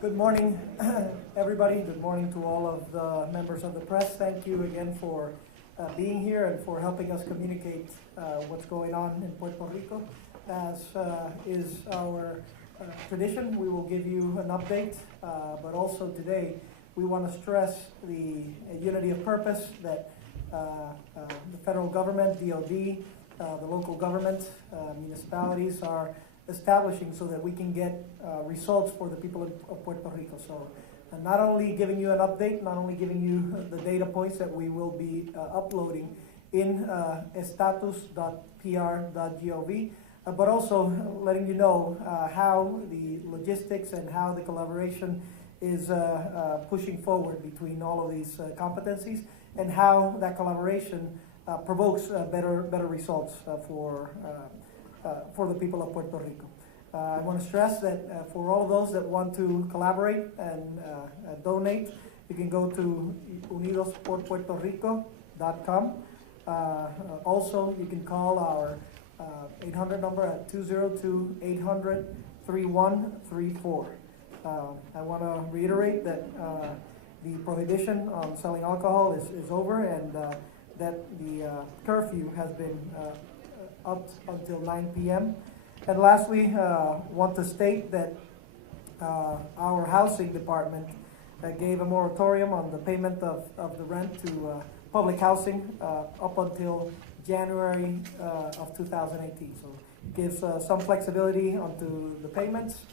Good morning, everybody. Good morning to all of the members of the press. Thank you again for being here and for helping us communicate what's going on in Puerto Rico. As is our tradition, we will give you an update, but also today we want to stress the unity of purpose that the federal government, DOD, the local government, municipalities are establishing so that we can get results for the people of Puerto Rico. So not only giving you an update, not only giving you the data points that we will be uploading in status.pr.gov, but also letting you know how the logistics and how the collaboration is pushing forward between all of these competencies, and how that collaboration provokes better results for the people of Puerto Rico. I want to stress that for all of those that want to collaborate and donate, you can go to unidosporpuertorico.com. Also, you can call our 800 number at 202-800-3134. I want to reiterate that the prohibition on selling alcohol is over, and that the curfew has been up until 9 p.m. And lastly, want to state that our housing department gave a moratorium on the payment of the rent to public housing up until January of 2018. So it gives some flexibility onto the payments,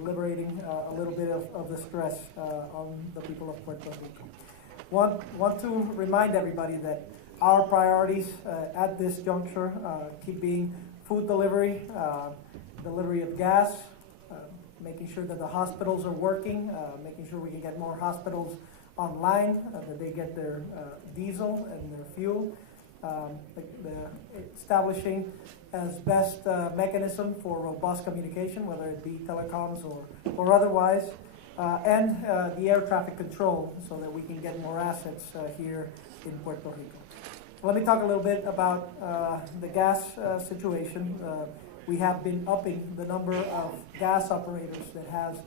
liberating a little bit of the stress on the people of Puerto Rico. Want to remind everybody that our priorities at this juncture keep being food delivery, delivery of gas, making sure that the hospitals are working, making sure we can get more hospitals online, that they get their diesel and their fuel, establishing as best mechanism for robust communication, whether it be telecoms or otherwise, and the air traffic control so that we can get more assets here in Puerto Rico. Let me talk a little bit about the gas situation. We have been upping the number of gas operators that have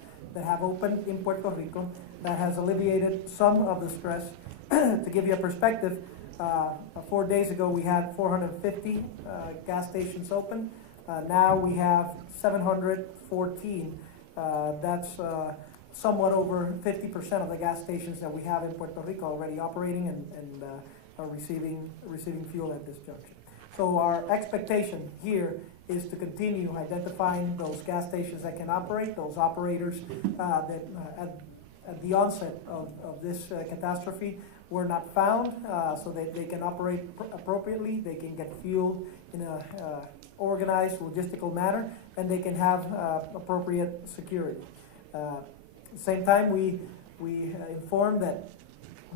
opened in Puerto Rico. That has alleviated some of the stress. To give you a perspective, 4 days ago we had 450 gas stations open. Now we have 714. That's somewhat over 50% of the gas stations that we have in Puerto Rico already operating and are receiving fuel at this junction. So our expectation here is to continue identifying those gas stations that can operate, those operators that at the onset of this catastrophe were not found, so that they can operate appropriately, they can get fuel in a organized, logistical manner, and they can have appropriate security. At the same time, we informed that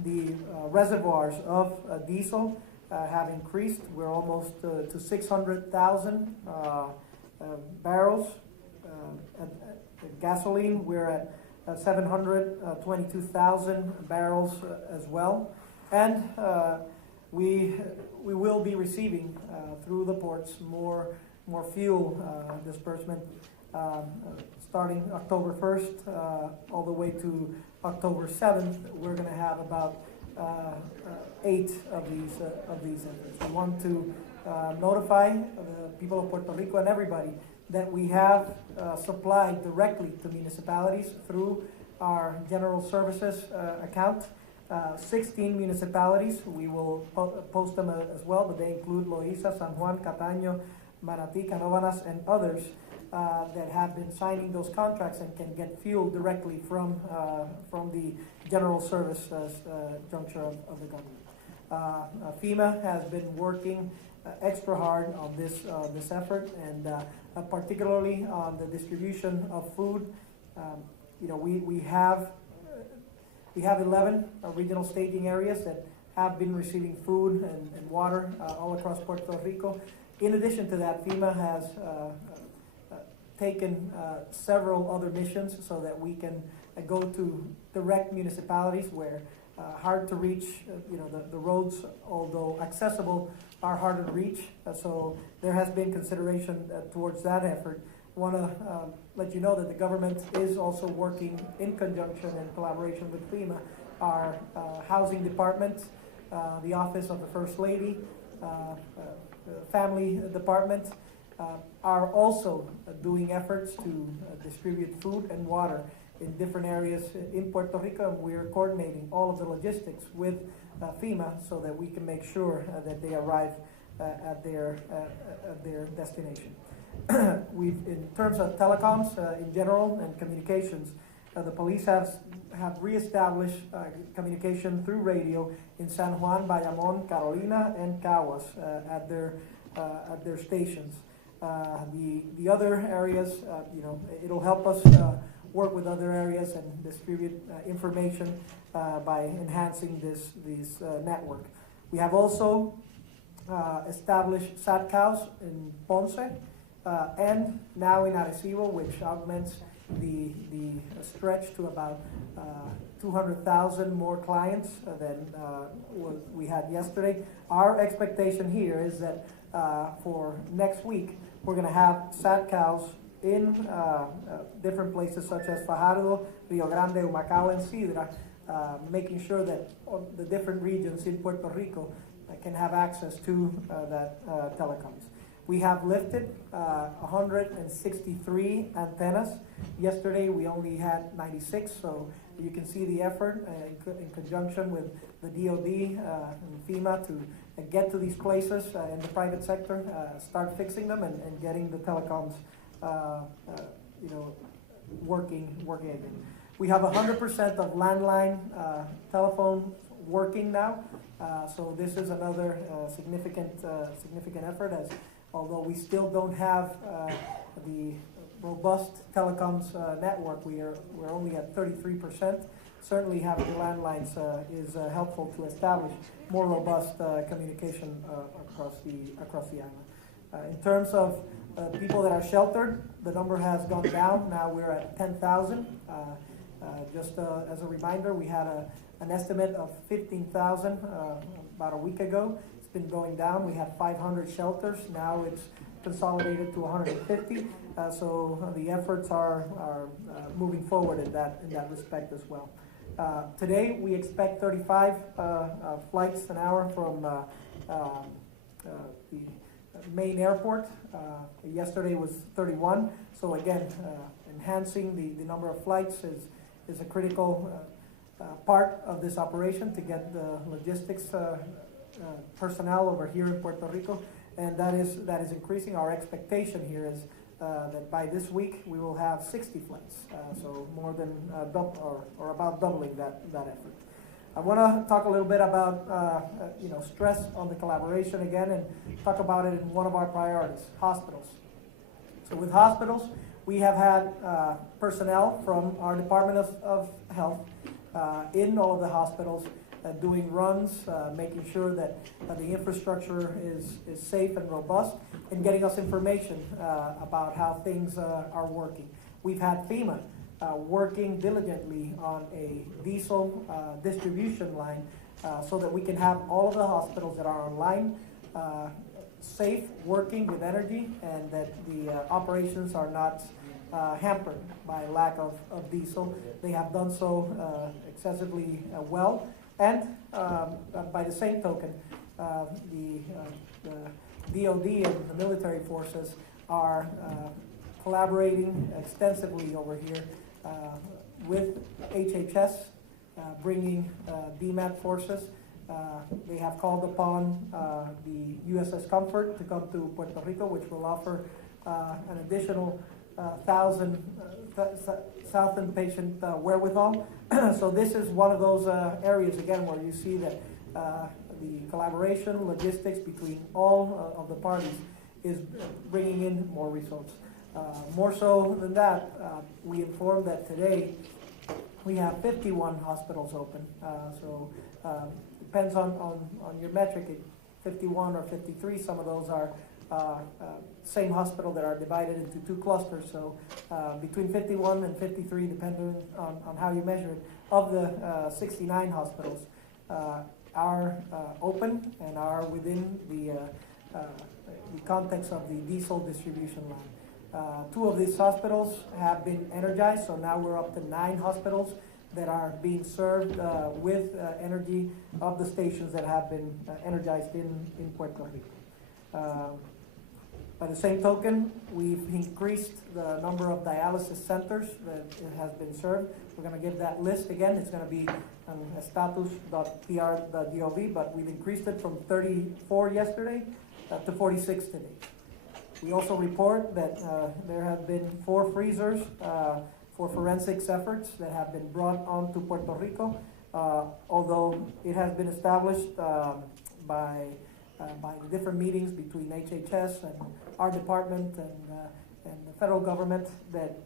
the reservoirs of diesel have increased. We're almost to 600,000 barrels. At gasoline, we're at 722,000 barrels as well. And we will be receiving through the ports more fuel disbursement starting October 1st all the way to October 7th. We're going to have about 8 of these efforts. We want to notify the people of Puerto Rico and everybody that we have supplied directly to municipalities through our general services account. 16 municipalities. We will post them as well, but they include Loíza, San Juan, Cataño, Manatí, Canóvanas, and others that have been signing those contracts and can get fuel directly from the general services juncture of the government. FEMA has been working extra hard on this effort, and particularly on the distribution of food. We have 11 regional staging areas that have been receiving food and water all across Puerto Rico. In addition to that, FEMA has taken several other missions so that we can go to direct municipalities where hard to reach, the roads, although accessible, are harder to reach. So there has been consideration towards that effort. want to let you know that the government is also working in conjunction and collaboration with FEMA. Our housing department, the Office of the First Lady, Family Department are also doing efforts to distribute food and water in different areas in Puerto Rico, and we are coordinating all of the logistics with FEMA so that we can make sure that they arrive at their destination. In terms of telecoms in general and communications, the police have reestablished communication through radio in San Juan, Bayamón, Carolina, and Caguas at their stations. The other areas, it'll help us work with other areas and distribute information by enhancing this network. We have also established SAT cows in Ponce and now in Arecibo, which augments the stretch to about 200,000 more clients than we had yesterday. Our expectation here is that for next week, we're going to have SAT cows in different places such as Fajardo, Rio Grande, Humacao, and Sidra, making sure that the different regions in Puerto Rico can have access to that telecoms. We have lifted 163 antennas. Yesterday we only had 96, so you can see the effort in conjunction with the DOD and FEMA to get to these places in the private sector, start fixing them and getting the telecoms working again. We have 100% of landline telephone working now, so this is another significant effort, as although we still don't have the robust telecoms network, we're only at 33%. Certainly having the landlines is helpful to establish more robust communication across the island. In terms of people that are sheltered, the number has gone down. Now we're at 10,000. Just as a reminder, we had an estimate of 15,000 about a week ago. It's been going down. We had 500 shelters. Now it's consolidated to 150. So the efforts are moving forward in that respect as well. Today we expect 35 flights an hour from the main airport. Yesterday was 31. So again, enhancing the number of flights is a critical part of this operation to get the logistics personnel over here in Puerto Rico, and that is increasing. Our expectation here is that by this week we will have 60 flights, so more than or about doubling that effort. I want to talk a little bit about stress on the collaboration again, and talk about it in one of our priorities: hospitals. So with hospitals, we have had personnel from our Department of Health in all of the hospitals doing runs, making sure that the infrastructure is safe and robust, and getting us information about how things are working. We've had FEMA working diligently on a diesel distribution line so that we can have all of the hospitals that are online safe, working with energy, and that the operations are not hampered by lack of diesel. They have done so excessively well, and by the same token, the DOD and the military forces are collaborating extensively over here with HHS, bringing DMAT forces. They have called upon the USS Comfort to come to Puerto Rico, which will offer an additional 1,000 patient wherewithal. So this is one of those areas, again, where you see that the collaboration, logistics between all of the parties is bringing in more results. More so than that, we informed that today we have 51 hospitals open. So depends on your metric, 51 or 53. Some of those are same hospital that are divided into two clusters. So between 51 and 53, depending on how you measure it, of the 69 hospitals are open and are within the context of the diesel distribution line. 2 of these hospitals have been energized, so now we're up to 9 hospitals that are being served with energy of the stations that have been energized in Puerto Rico. By the same token, we've increased the number of dialysis centers that it has been served. We're going to give that list again. It's going to be on status.pr.gov, but we've increased it from 34 yesterday to 46 today. We also report that there have been 4 freezers for forensics efforts that have been brought onto Puerto Rico, although it has been established by the different meetings between HHS and our department and the federal government that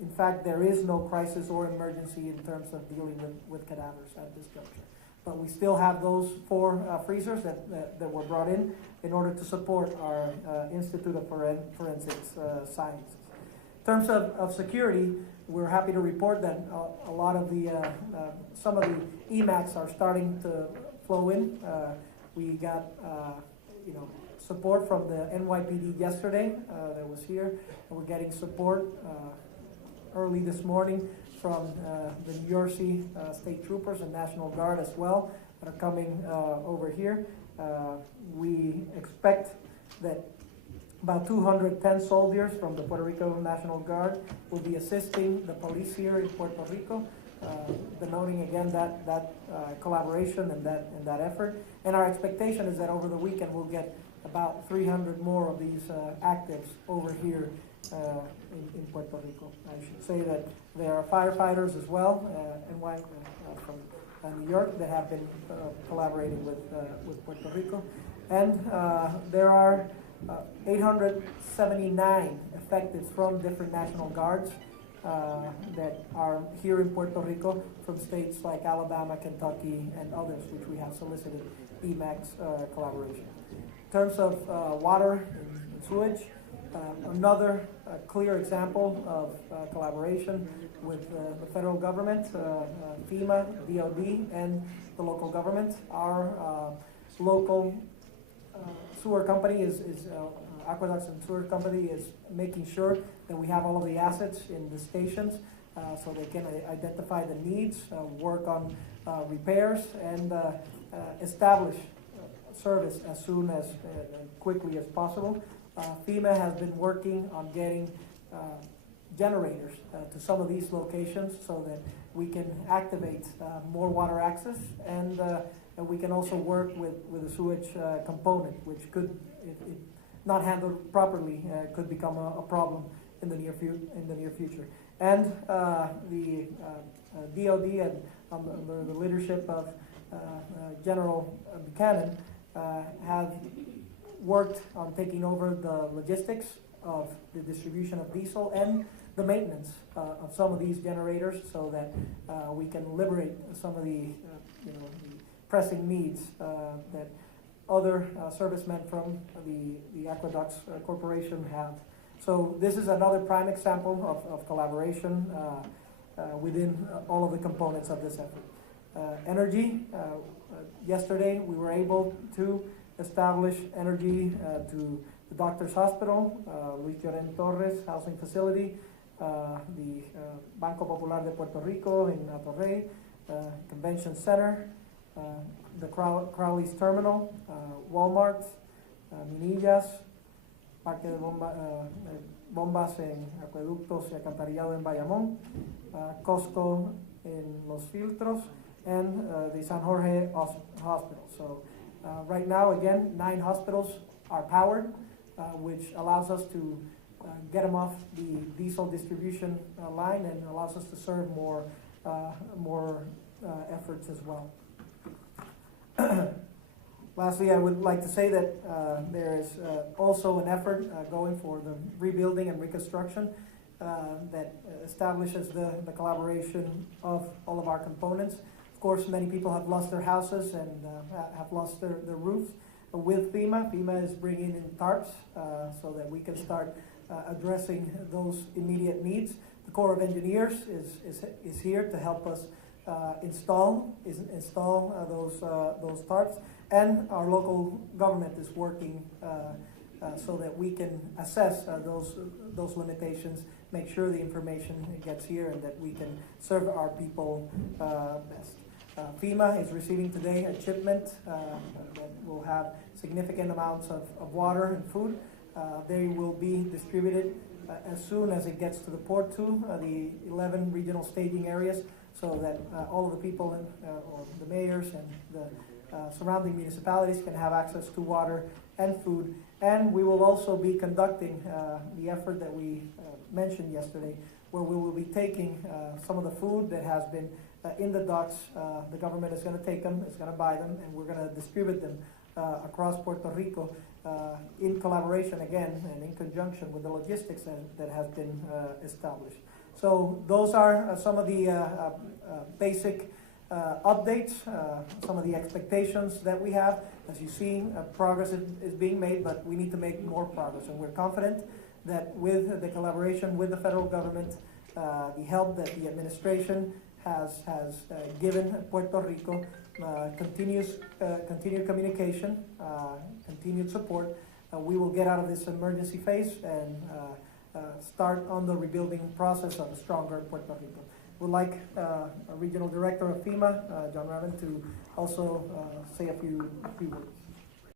in fact there is no crisis or emergency in terms of dealing with cadavers at this juncture. But we still have those 4 freezers that were brought in order to support our Institute of Forensics Sciences. In terms of security, we're happy to report that a lot of the, some of the EMACs are starting to flow in. We got, support from the NYPD yesterday that was here, and we're getting support early this morning from the New Jersey State Troopers and National Guard as well that are coming over here. We expect that about 210 soldiers from the Puerto Rico National Guard will be assisting the police here in Puerto Rico, denoting again that collaboration and that effort. And our expectation is that over the weekend we'll get about 300 more of these actives over here in Puerto Rico. I should say that there are firefighters as well, from New York that have been collaborating with Puerto Rico. And there are 879 effectives from different National Guards that are here in Puerto Rico from states like Alabama, Kentucky, and others, which we have solicited EMAC's collaboration. In terms of water and sewage, another clear example of collaboration with the federal government, FEMA, DOD, and the local government. Our local sewer company is Aqueducts and Sewer Company is making sure that we have all of the assets in the stations so they can identify the needs, work on repairs, and establish service as soon as quickly as possible. FEMA has been working on getting generators to some of these locations so that we can activate more water access, and we can also work with the sewage component, which could, if not handled properly, could become a problem in the near future. And the DOD and under the leadership of General Buchanan have worked on taking over the logistics of the distribution of diesel and the maintenance of some of these generators so that we can liberate some of the the pressing needs that other servicemen from the Aqueducts Corporation have. So this is another prime example of collaboration within all of the components of this effort. Energy, yesterday we were able to establish energy to the Doctors Hospital, Luis Lloren Torres Housing Facility, the Banco Popular de Puerto Rico in Atorrey, Convention Center, the Crowley's Terminal, Walmart, Minillas, Parque de Bombas en Acueductos y Alcantarillado en Bayamón, Costco en Los Filtros, and the San Jorge Hospital. So right now, again, 9 hospitals are powered, which allows us to get them off the diesel distribution line and allows us to serve more efforts as well. Lastly, I would like to say that there is also an effort going for the rebuilding and reconstruction that establishes the collaboration of all of our components. Of course, many people have lost their houses and have lost their roofs. With FEMA, FEMA is bringing in tarps so that we can start addressing those immediate needs. The Corps of Engineers is here to help us install those tarps, and our local government is working so that we can assess those limitations, make sure the information gets here, and that we can serve our people best. FEMA is receiving today a shipment that will have significant amounts of water and food. They will be distributed as soon as it gets to the port to the 11 regional staging areas, so that all of the people or the mayors and the surrounding municipalities can have access to water and food. And we will also be conducting the effort that we mentioned yesterday, where we will be taking some of the food that has been in the docks. The government is going to take them, is going to buy them, and we're going to distribute them across Puerto Rico in collaboration again and in conjunction with the logistics that has been established. So those are some of the basic updates, some of the expectations that we have. As you see, progress is being made, but we need to make more progress. And we're confident that with the collaboration with the federal government, the help that the administration has given Puerto Rico, continued communication, continued support, we will get out of this emergency phase and start on the rebuilding process of a stronger Puerto Rico. Would like a Regional Director of FEMA, John Raven, to also say a few words.